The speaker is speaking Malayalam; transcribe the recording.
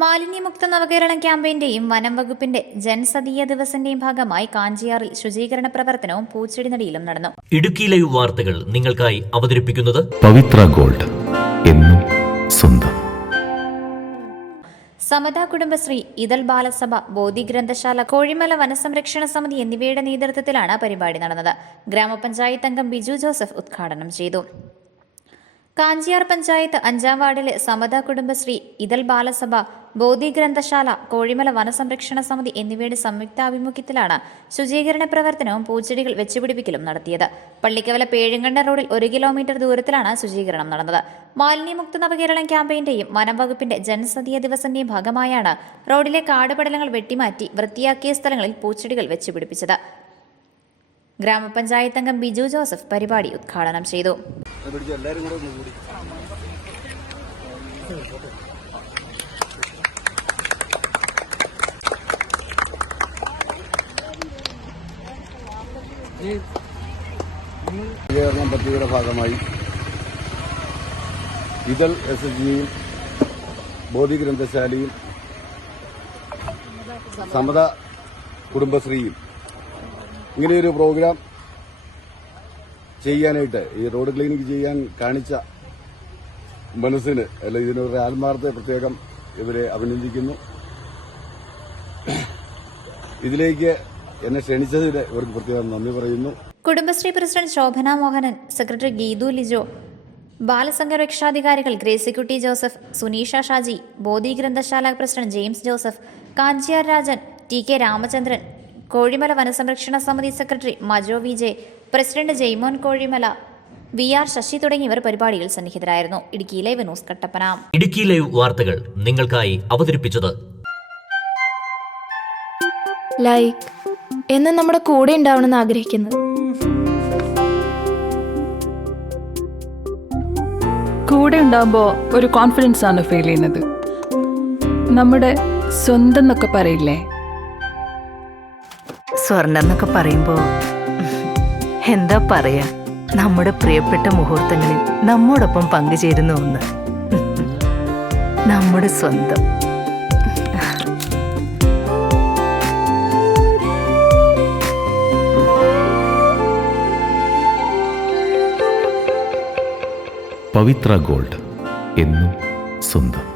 മാലിന്യമുക്ത നവകേരളം ക്യാമ്പയിന്റെയും വനം വകുപ്പിന്റെ ജൻസദീയ ദിവസിന്റെയും ഭാഗമായി കാഞ്ചിയാറിൽ ശുചീകരണ പ്രവർത്തനവും പൂച്ചെടിനടിയിലും നടന്നു. ഇടുക്കി ലൈവ് വാർത്തകൾ നിങ്ങൾക്കായി അവതരിപ്പിക്കുന്നത് പവിത്ര ഗോൾഡ്, എന്നും സ്വന്തം. സമത കുടുംബശ്രീ, ഇതൾ ബാലസഭ, ബോധി ഗ്രന്ഥശാല, കോഴിമല വനസംരക്ഷണ സമിതി എന്നിവയുടെ നേതൃത്വത്തിലാണ് പരിപാടി നടന്നത്. ഗ്രാമപഞ്ചായത്ത് അംഗം ബിജു ജോസഫ് ഉദ്ഘാടനം ചെയ്തു. കാഞ്ചിയാർ പഞ്ചായത്ത് 5-ാം വാർഡിലെ സമത കുടുംബശ്രീ, ഇതൾ ബാലസഭ, ബോധി ഗ്രന്ഥശാല, കോഴിമല വനസംരക്ഷണ സമിതി എന്നിവയുടെ സംയുക്താഭിമുഖ്യത്തിലാണ് ശുചീകരണ പ്രവർത്തനവും പൂച്ചെടികൾ വെച്ചുപിടിപ്പിക്കലും നടത്തിയത്. പള്ളിക്കവല പേഴുങ്കണ്ട റോഡിൽ 1 കിലോമീറ്റർ ദൂരത്തിലാണ് ശുചീകരണം നടന്നത്. മാലിന്യമുക്ത നവകേരളം ക്യാമ്പയിന്റെയും വനം വകുപ്പിന്റെ ജനസദീയ ദിവസിന്റെയും ഭാഗമായാണ് റോഡിലെ കാടുപടലങ്ങൾ വെട്ടിമാറ്റി വൃത്തിയാക്കിയ സ്ഥലങ്ങളിൽ പൂച്ചെടികൾ വെച്ചുപിടിപ്പിച്ചത്. ഗ്രാമപഞ്ചായത്ത് അംഗം ബിജു ജോസഫ് പരിപാടി ഉദ്ഘാടനം ചെയ്തു. ശുചീകരണ പദ്ധതിയുടെ ഭാഗമായി ഇതൾ SHGയും ബോധി ഗ്രന്ഥശാലയും സമത കുടുംബശ്രീയും ഇങ്ങനെയൊരു പ്രോഗ്രാം ചെയ്യാനായിട്ട്, ഈ റോഡ് ക്ലീനിങ് ചെയ്യാൻ കാണിച്ച മനസ്സിന് ഇതിനൊരു ആത്മാർത്ഥത പ്രത്യേകം ഇവരെ അഭിനന്ദിക്കുന്നു. ഇതിലേക്ക് എന്നെ ക്ഷണിച്ചതിന് ഇവർക്ക് പ്രത്യേകം നന്ദി പറയുന്നു. കുടുംബശ്രീ പ്രസിഡന്റ് ശോഭന മോഹനൻ, സെക്രട്ടറി ഗീതു ലിജോ, ബാലസംഘരക്ഷാധികാരികൾ Gracykutty Joseph, Suneesha Shaji, Bodhi Granthashala president James Joseph, Kanchiyar Rajan, TK Ramachandran, Kozhimala വനസംരക്ഷണ സമിതി secretary Majo Vijay, president Jaimon Kozhimala, VR Sasi തുടങ്ങിയവർ പരിപാടിയിൽ സന്നിഹിതരായിരുന്നു. Idukki live news Kattappana. Idukki live വാർത്തകൾ നിങ്ങൾക്കായി അവതരിപ്പിച്ചത് ലൈക്ക് എന്ന് നമ്മുടെ കൂടെ ഉണ്ടാവണമെന്ന് ആഗ്രഹിക്കുന്നത്. കൂടെ ഉണ്ടാകുമ്പോൾ ഒരു കോൺഫിഡൻസ് ആണ് ഫീൽ ചെയ്യുന്നത്. നമ്മുടെ സ്വന്തം എന്നൊക്കെ പറയില്ലേ, സ്വർണ്ണം എന്നൊക്കെ പറയുമ്പോൾ എന്താ പറയാ, നമ്മുടെ പ്രിയപ്പെട്ട മുഹൂർത്തങ്ങളിൽ നമ്മോടൊപ്പം പങ്കുചേരുന്ന ഒന്ന്, നമ്മുടെ സ്വന്തം. പവിത്ര ഗോൾഡ്, എന്നും സ്വന്തം.